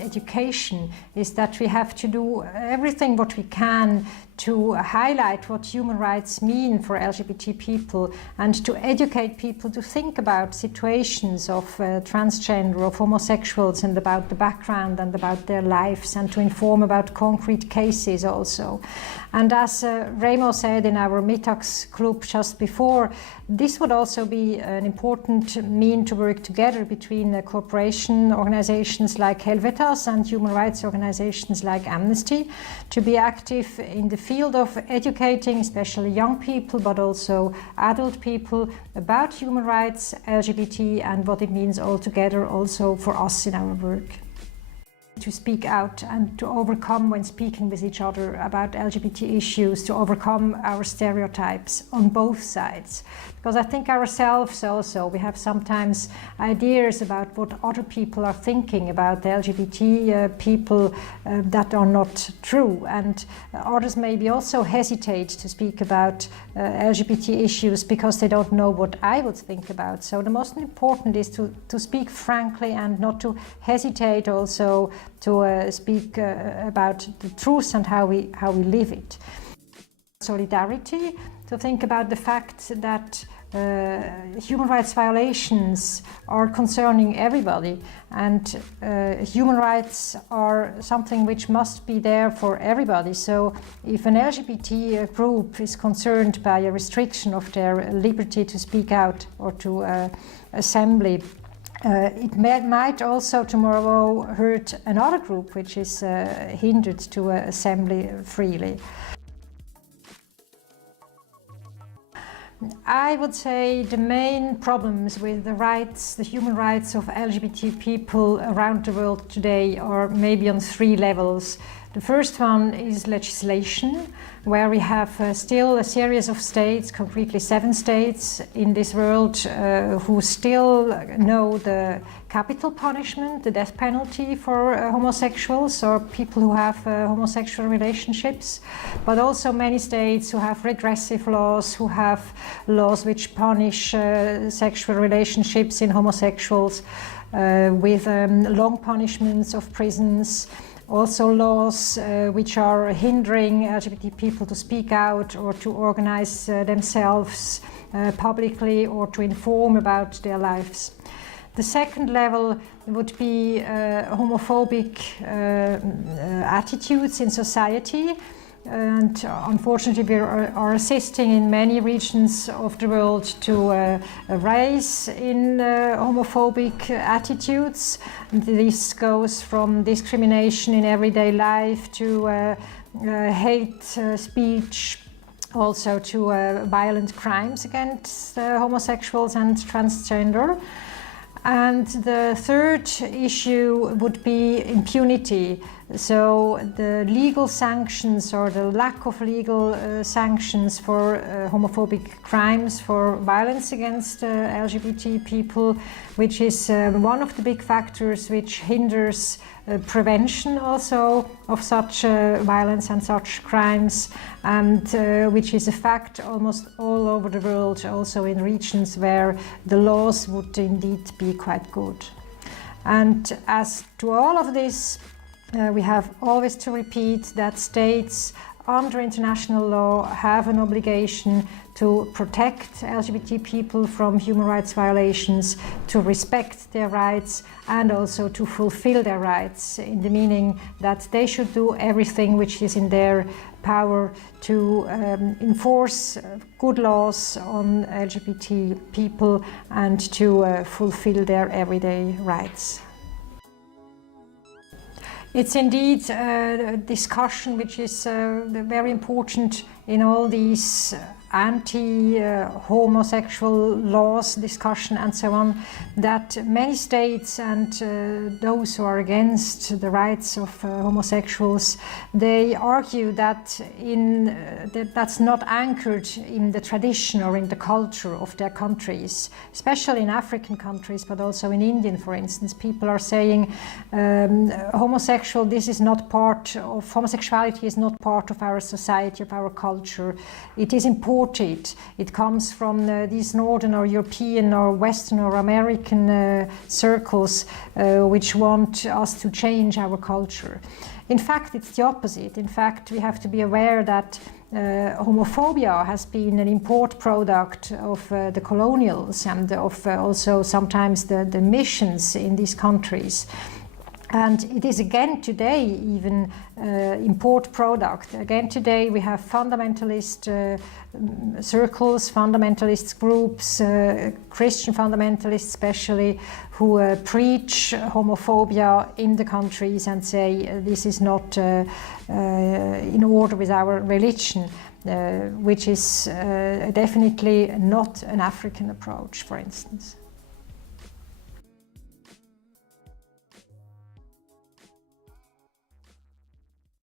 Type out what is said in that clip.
Education is that we have to do everything what we can to highlight what human rights mean for LGBT people and to educate people to think about situations of transgender, of homosexuals, and about the background and about their lives, and to inform about concrete cases also. And as Remo said in our Mittagsgroup just before, this would also be an important mean to work together between cooperation organizations like HELVETAS and human rights organizations like Amnesty, to be active in the field of educating especially young people but also adult people about human rights, LGBT, and what it means altogether also for us in our work. To speak out and to overcome, when speaking with each other about LGBT issues, to overcome our stereotypes on both sides. Because I think ourselves also, we have sometimes ideas about what other people are thinking about the LGBT people that are not true. And others maybe also hesitate to speak about LGBT issues because they don't know what I would think about. So the most important is to speak frankly and not to hesitate also to speak about the truth and how we live it. Solidarity, to think about the fact that human rights violations are concerning everybody, and human rights are something which must be there for everybody. So if an LGBT group is concerned by a restriction of their liberty to speak out or to assembly, it might also tomorrow hurt another group which is hindered to assembly freely. I would say the main problems with the rights, the human rights of LGBT people around the world today are maybe on three levels. The first one is legislation, where we have still a series of states, concretely 7 states in this world, who still know the capital punishment, the death penalty for homosexuals or people who have homosexual relationships, but also many states who have regressive laws, who have laws which punish sexual relationships in homosexuals with long punishments of prisons. Also laws which are hindering LGBT people to speak out or to organize themselves publicly or to inform about their lives. The second level would be homophobic attitudes in society. And unfortunately, we are assisting in many regions of the world to a rise in homophobic attitudes. This goes from discrimination in everyday life to hate speech, also to violent crimes against homosexuals and transgender. And the third issue would be impunity. So the legal sanctions or the lack of legal sanctions for homophobic crimes, for violence against LGBT people, which is one of the big factors which hinders prevention also of such violence and such crimes, and which is a fact almost all over the world, also in regions where the laws would indeed be quite good. And as to all of this, we have always to repeat that states under international law have an obligation to protect LGBT people from human rights violations, to respect their rights, and also to fulfill their rights, in the meaning that they should do everything which is in their power to enforce good laws on LGBT people and to fulfill their everyday rights. It's indeed a discussion which is very important in all these anti-homosexual laws discussion and so on, that many states and those who are against the rights of homosexuals, they argue that that's not anchored in the tradition or in the culture of their countries, especially in African countries, but also in Indian, for instance. People are saying homosexuality is not part of our society, of our culture. culture. It is imported. It comes from these Northern or European or Western or American circles which want us to change our culture. In fact, it's the opposite. In fact, we have to be aware that homophobia has been an import product of the colonials and of also sometimes the missions in these countries. And it is again today even import product. Again today we have fundamentalist circles, fundamentalist groups, Christian fundamentalists especially, who preach homophobia in the countries and say this is not in order with our religion, which is definitely not an African approach, for instance.